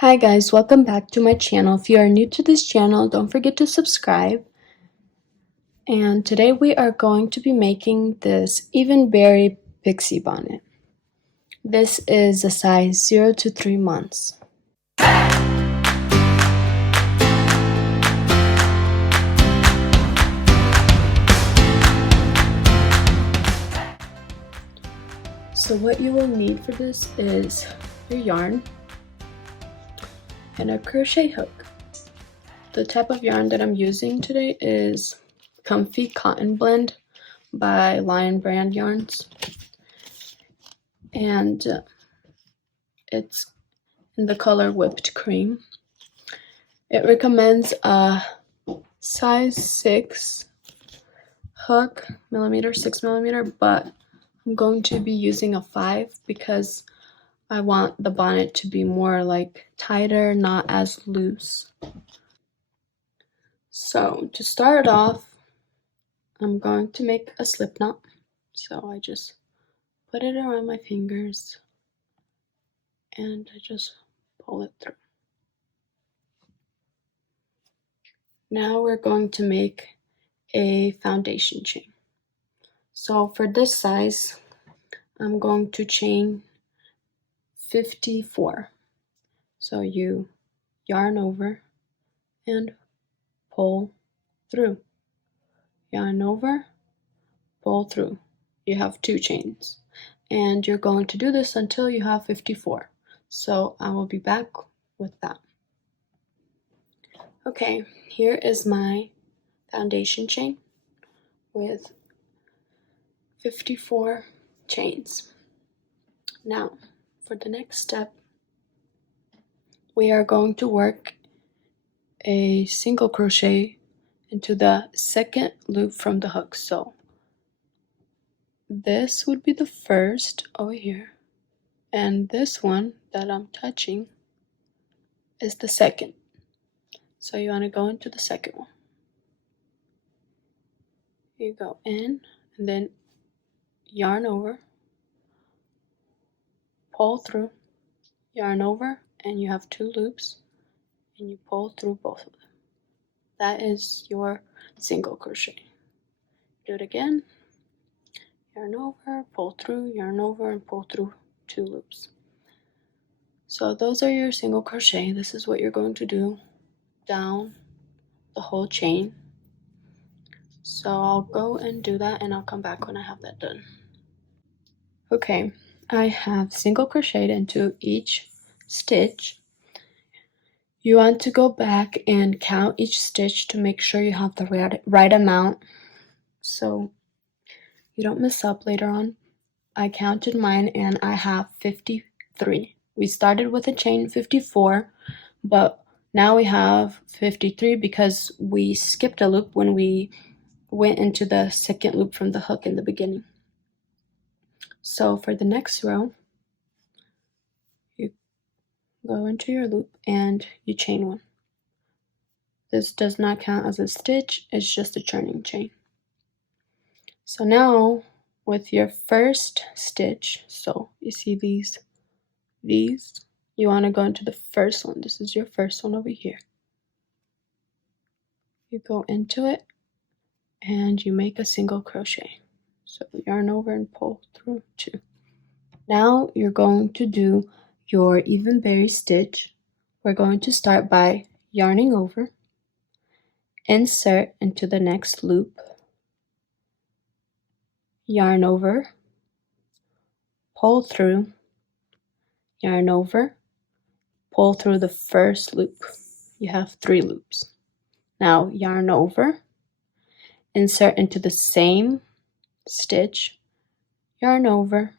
Hi guys, welcome back to my channel. If you are new to this channel, don't forget to subscribe. And today we are going to be making this Evenberry pixie bonnet. This is a size 0 to 3 months. So what you will need for this is your yarn and a crochet hook. The type of yarn that I'm using today is Comfy Cotton Blend by Lion Brand Yarns. And it's in the color Whipped Cream. It recommends a size 6 hook, 6 millimeter, but I'm going to be using a 5 because I want the bonnet to be more like tighter, not as loose. So to start off, I'm going to make a slip knot. So I just put it around my fingers and I just pull it through. Now we're going to make a foundation chain. So for this size, I'm going to chain 54. So you yarn over and pull through. Yarn over, pull through. You have 2 chains. And you're going to do this until you have 54. So I will be back with that. Okay, here is my foundation chain with 54 chains. Now, for the next step, we are going to work a single crochet into the second loop from the hook. So this would be the first over here, and this one that I'm touching is the second. So you want to go into the second one. You go in and then yarn over, pull through, yarn over, and you have 2 loops, and you pull through both of them. That is your single crochet. Do it again. Yarn over, pull through, yarn over, and pull through 2 loops. So those are your single crochet. This is what you're going to do down the whole chain. So I'll go and do that and I'll come back when I have that done. Okay, I have single crocheted into each stitch. You want to go back and count each stitch to make sure you have the right amount so you don't mess up later on. I counted mine and I have 53. We started with a chain 54, but now we have 53 because we skipped a loop when we went into the second loop from the hook in the beginning. So for the next row, you go into your loop and you chain 1. This does not count as a stitch, it's just a turning chain. So now with your first stitch, so you see these, you want to go into the first one. This is your first one over here. You go into it and you make a single crochet. So yarn over and pull through 2. Now you're going to do your Evenberry stitch. We're going to start by yarning over, insert into the next loop, yarn over, pull through, yarn over, pull through the first loop. You have 3 loops. Now yarn over, insert into the same stitch, yarn over,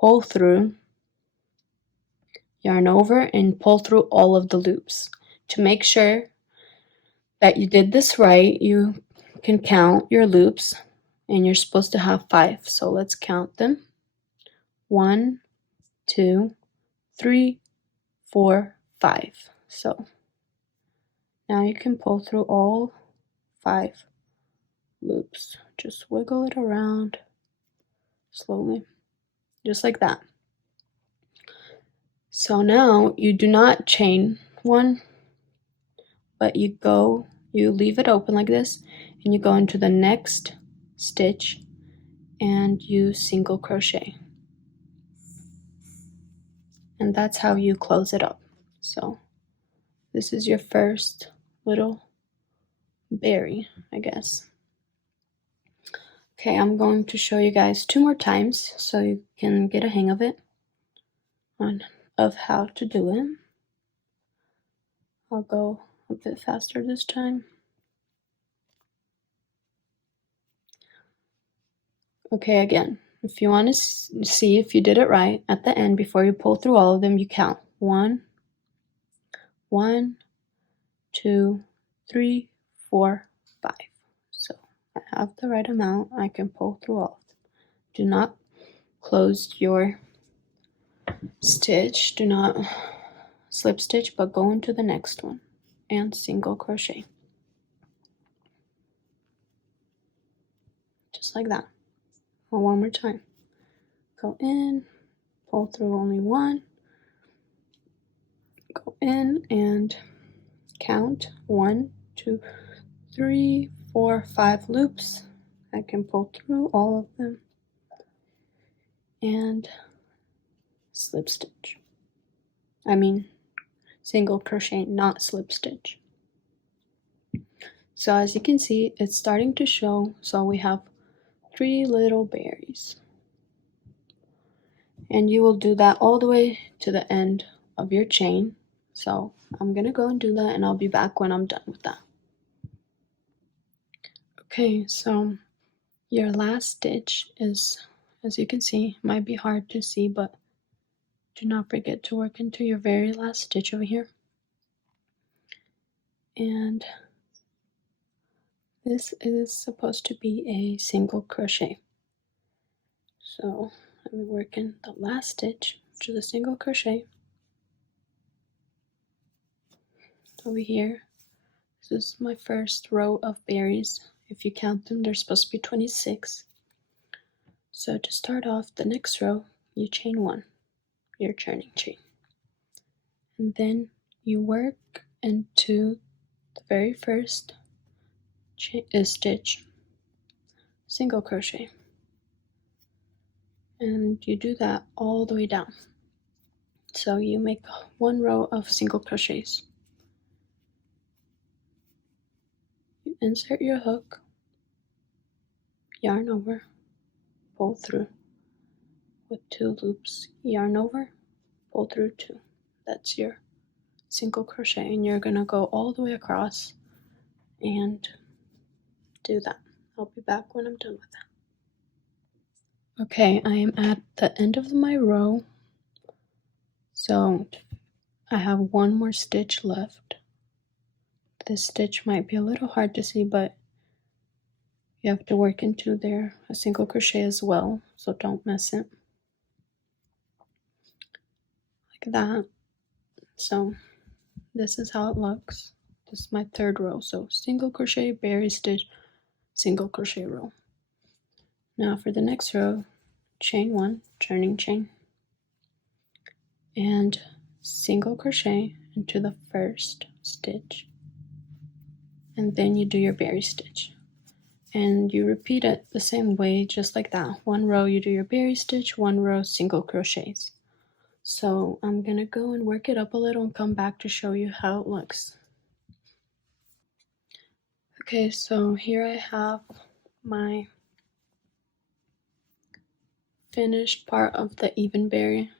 pull through, yarn over, and pull through all of the loops. To make sure that you did this right, you can count your loops, and you're supposed to have 5. So let's count them. 1, 2, 3, 4, 5. So now you can pull through all 5 loops. Just wiggle it around slowly, just like that. So now you do not chain one, but you leave it open like this, and you go into the next stitch and you single crochet. And that's how you close it up. So this is your first little berry, I guess. Okay, I'm going to show you guys 2 more times so you can get a hang of it, of how to do it. I'll go a bit faster this time. Okay, again, if you want to see if you did it right, at the end, before you pull through all of them, you count 1, 1, 2, 3, 4, 5. So I have the right amount. I can pull through all of them. Do not close your stitch. Do not slip stitch, but go into the next one and single crochet. Just like that. One more time. Go in, pull through only 1, go in and count 1, 2, 3, 4, 5 loops. I can pull through all of them and slip stitch. I mean single crochet, not slip stitch. So as you can see, it's starting to show. So we have 3 little berries. And you will do that all the way to the end of your chain. So I'm gonna go and do that, and I'll be back when I'm done with that. Okay, so your last stitch is, as you can see, might be hard to see, but do not forget to work into your very last stitch over here. And this is supposed to be a single crochet. So let me work in the last stitch, which is a single crochet. Over here, this is my first row of berries. If you count them, there's supposed to be 26. So to start off the next row, you chain 1, your turning chain. And then you work into the very first stitch, single crochet. And you do that all the way down. So you make 1 row of single crochets. You insert your hook, yarn over, pull through with 2 loops, yarn over, pull through 2. That's your single crochet, and you're gonna go all the way across and do that. I'll be back when I'm done with that. Okay, I am at the end of my row, so I have 1 more stitch left. This stitch might be a little hard to see, but you have to work into there a single crochet as well, so don't miss it. Like that. So this is how it looks. This is my 3rd row. So single crochet, berry stitch, single crochet row. Now for the next row, chain 1, turning chain, and single crochet into the first stitch, and then you do your berry stitch. And you repeat it the same way, just like that. 1 row you do your berry stitch, 1 row single crochets. So I'm gonna go and work it up a little and come back to show you how it looks. Okay, so here I have my finished part of the even berry.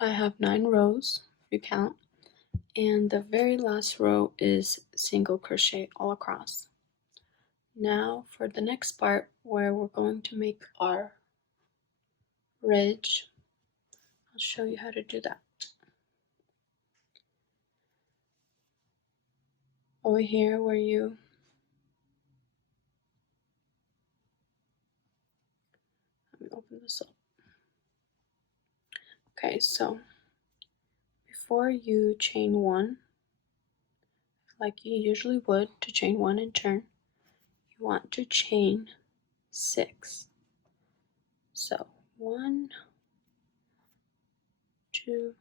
I have 9 rows, if you count, and the very last row is single crochet all across. Now for the next part, where we're going to make our ridge, I'll show you how to do that. Over here where you let me open this up. Okay, so before you chain 1, like you usually would to chain 1 and turn, you want to chain 6. So 1, 2,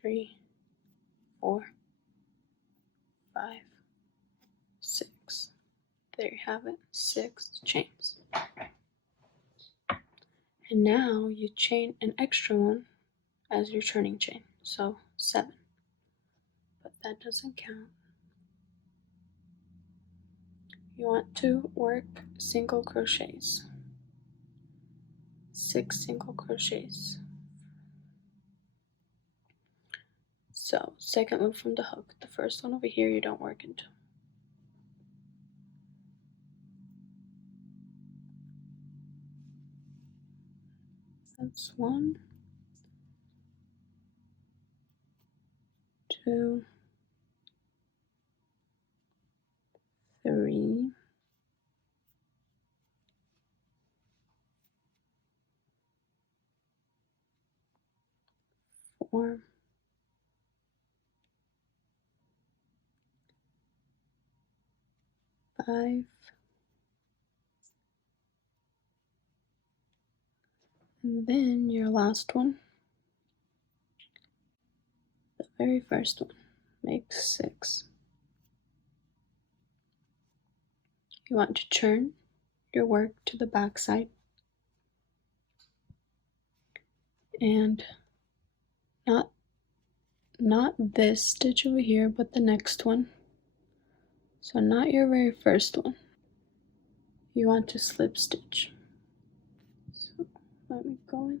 3, 4, 5, 6. There you have it, 6 chains. And now you chain an extra one as your turning chain, so 7. But that doesn't count. You want to work single crochets, 6 single crochets. So, second loop from the hook. The first one over here you don't work into. That's 1, 2, 3, 4, 5, and then your last one, the very first one, makes 6. You want to turn your work to the back side and not this stitch over here, but the next one. So not your very first one. You want to slip stitch. So let me go in.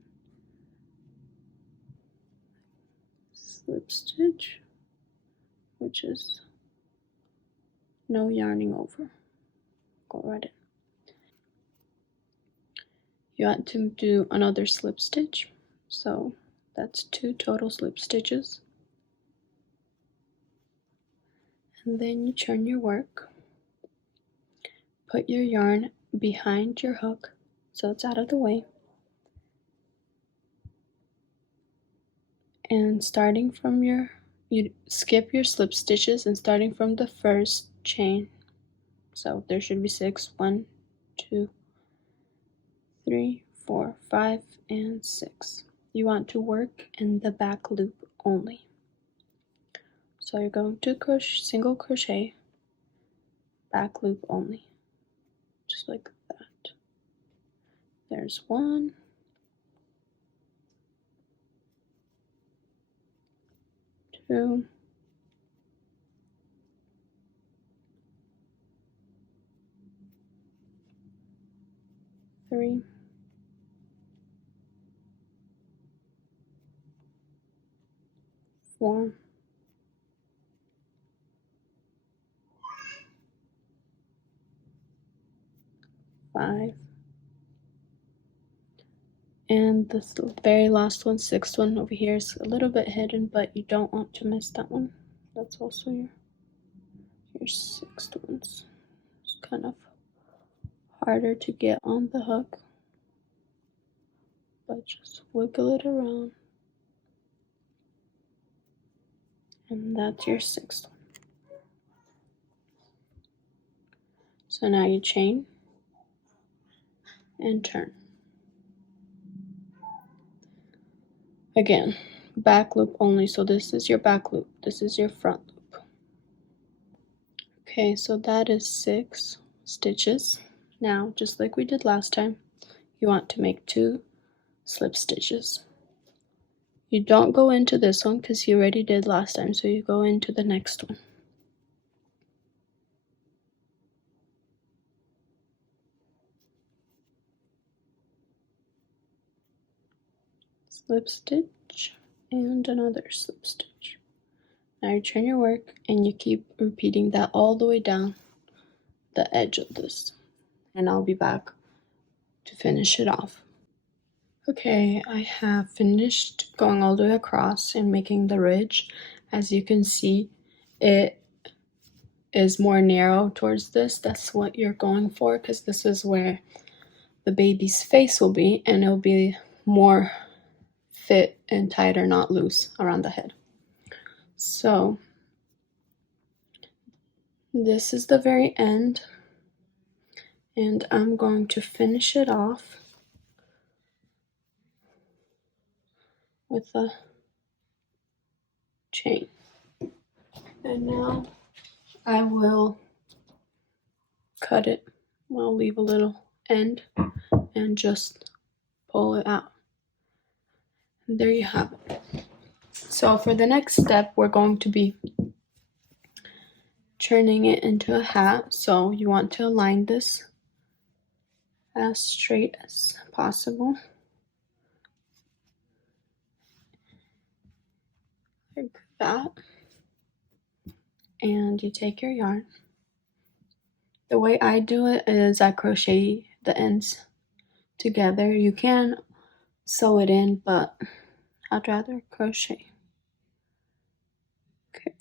Slip stitch, which is no yarning over. Go right in. You want to do another slip stitch. So that's 2 total slip stitches. And then you turn your work. Put your yarn behind your hook so it's out of the way. And starting from you skip your slip stitches and starting from the first chain. So there should be 6. 1, 2, 3, 4, 5, and 6. You want to work in the back loop only. So you're going to single crochet, back loop only, just like that. There's 1, 2, 3, 4, 5, and this very last one, 6th one over here, is a little bit hidden, but you don't want to miss that one. That's also your 6th ones. It's kind of harder to get on the hook, but just wiggle it around, and that's your 6th one. So now you chain and turn. Again, back loop only, so this is your back loop, this is your front loop. Okay, so that is 6 stitches. Now, just like we did last time, you want to make 2 slip stitches. You don't go into this one because you already did last time, so you go into the next one. Slip stitch and another slip stitch. Now you turn your work and you keep repeating that all the way down the edge of this, and I'll be back to finish it off. Okay, I have finished going all the way across and making the ridge. As you can see, it is more narrow towards this. That's what you're going for, because this is where the baby's face will be, and it'll be more fit and tighter, not loose around the head. So this is the very end, and I'm going to finish it off with a chain. And now I will cut it. I'll leave a little end and just pull it out. And there you have it. So for the next step, we're going to be turning it into a hat. So you want to align this as straight as possible, like that. And you take your yarn. The way I do it is I crochet the ends together. You can sew it in, but I'd rather crochet. Okay.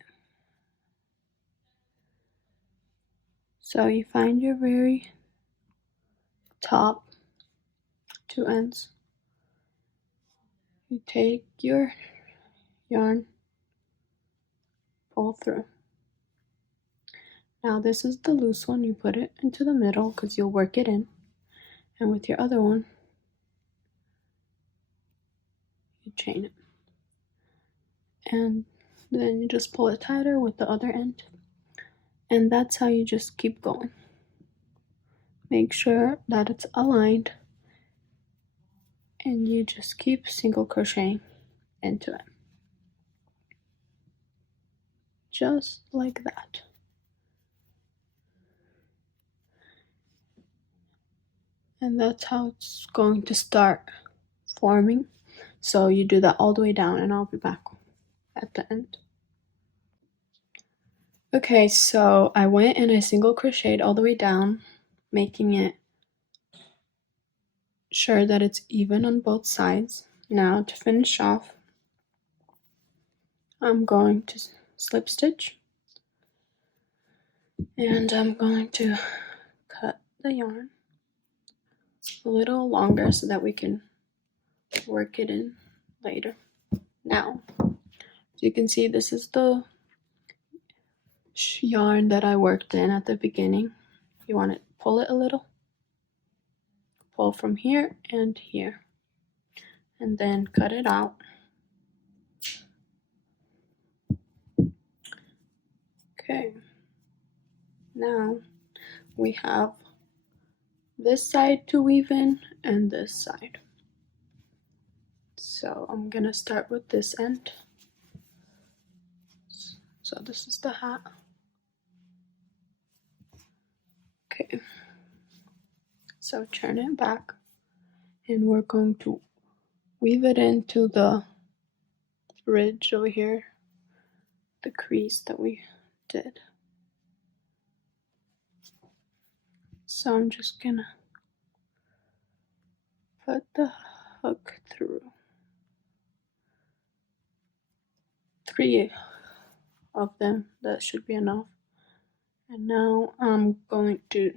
So you find your very top two ends. You take your yarn, pull through. Now this is the loose one. You put it into the middle because you'll work it in. And with your other one, you chain it. And then you just pull it tighter with the other end. And that's how you just keep going. Make sure that it's aligned. And you just keep single crocheting into it. Just like that. And that's how it's going to start forming. So you do that all the way down, and I'll be back at the end. Okay, so I went and I single crocheted all the way down, making it sure that it's even on both sides. Now to finish off, I'm going to slip stitch, and I'm going to cut the yarn a little longer so that we can work it in later. Now, as you can see, this is the yarn that I worked in at the beginning. You want to pull it a little, pull from here and here, and then cut it out. Okay, now we have this side to weave in and this side. So I'm gonna start with this end. So this is the hat. Okay, so turn it back, and we're going to weave it into the ridge over here, the crease that we did. So I'm just gonna put the hook through. 3 of them, that should be enough. And now I'm going to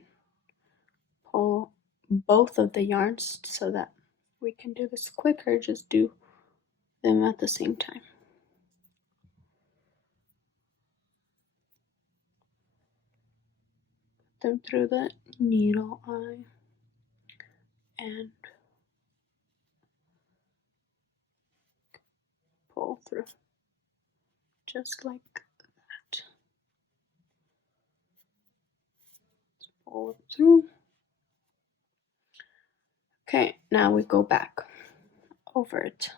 pull both of the yarns so that we can do this quicker. Just do them at the same time. Put them through the needle eye and pull through, just like that. Pull it through. Okay, now we go back over it.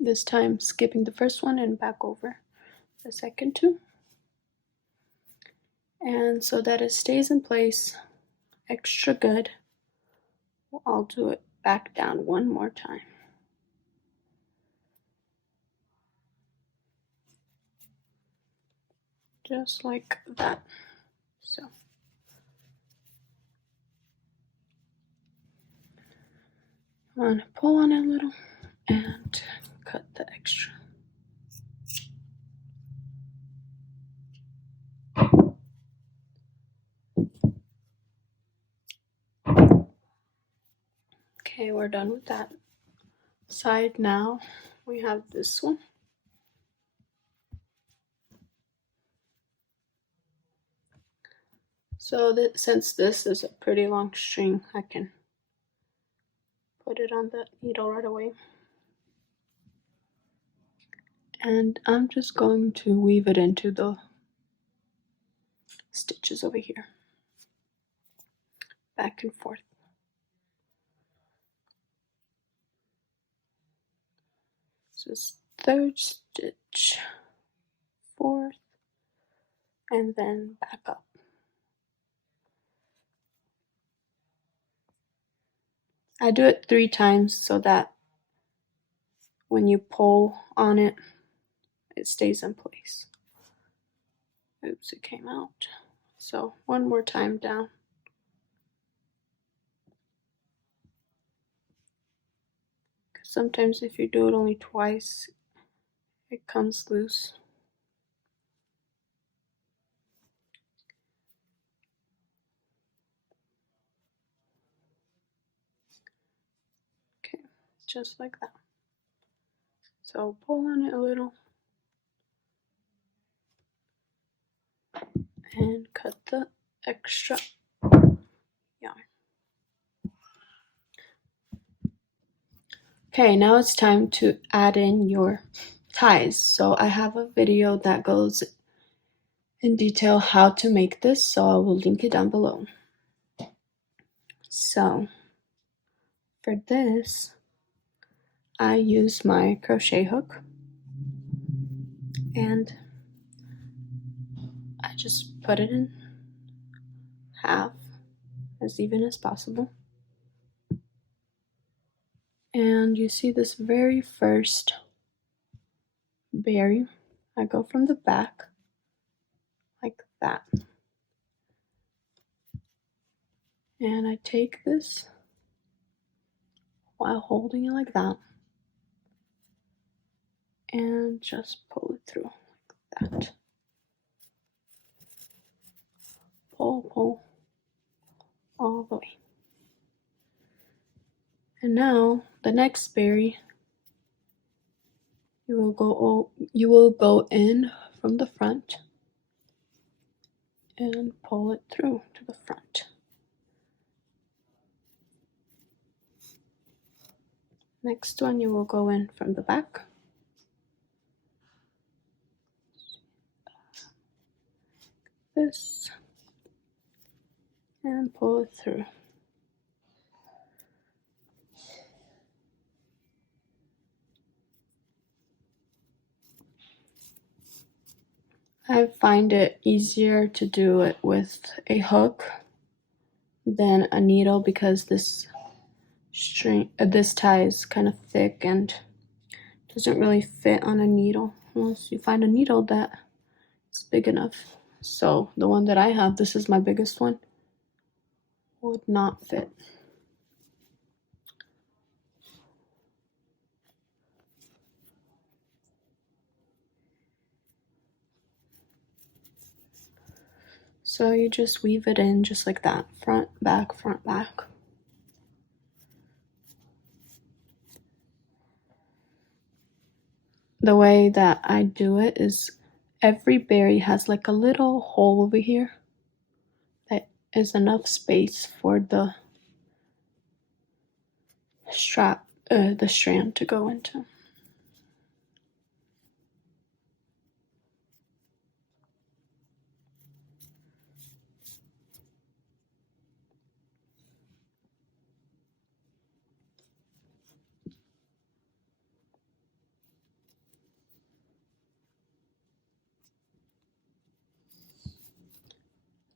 This time skipping the first one and back over the second two. And so that it stays in place extra good, I'll do it back down one more time. Just like that. So I'm gonna pull on it a little and cut the extra. Okay, we're done with that side. Now we have this one. So that since this is a pretty long string, I can put it on the needle right away. And I'm just going to weave it into the stitches over here, back and forth. So it's third stitch, fourth, and then back up. I do it 3 times so that when you pull on it, it stays in place. Oops, it came out. So one more time down. Sometimes if you do it only twice, it comes loose. Okay, just like that. So pull on it a little and cut the extra yarn. Okay, now it's time to add in your ties. So I have a video that goes in detail how to make this, so I will link it down below. So for this, I use my crochet hook and I just put it in half as even as possible. And you see this very first berry, I go from the back like that. And I take this while holding it like that and just pull it through like that. Pull all the way. And now the next berry, you will go in from the front and pull it through to the front. Next one, you will go in from the back. This and pull it through. I find it easier to do it with a hook than a needle because this tie is kind of thick and doesn't really fit on a needle unless you find a needle that is big enough. So the one that I have, this is my biggest one, would not fit. So you just weave it in just like that, front, back, front, back. The way that I do it is every berry has like a little hole over here that is enough space for the strand to go into.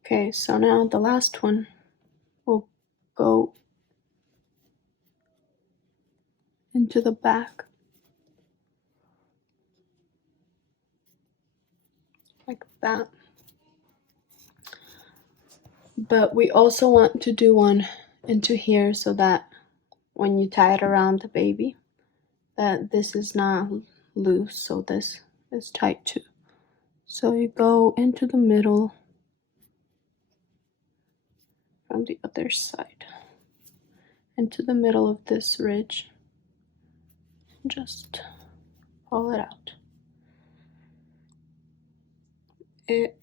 Okay, so now the last one will go into the back like that. But we also want to do one into here so that when you tie it around the baby, that this is not loose, so this is tight too. So you go into the middle from the other side, into the middle of this ridge, and just pull it out. It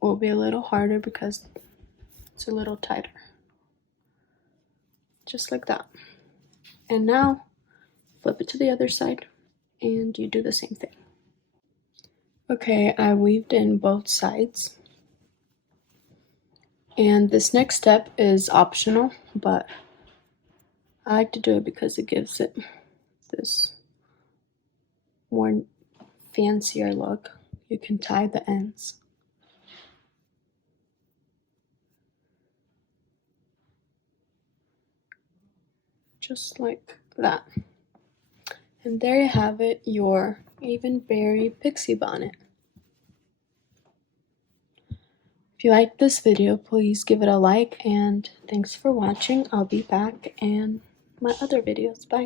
will be a little harder because it's a little tighter. Just like that. And now flip it to the other side and you do the same thing. Okay, I weaved in both sides. And this next step is optional, but I like to do it because it gives it this more fancier look. You can tie the ends. Just like that. And there you have it, your Avonberry pixie bonnet. If you liked this video, please give it a like, and thanks for watching. I'll be back in my other videos. Bye.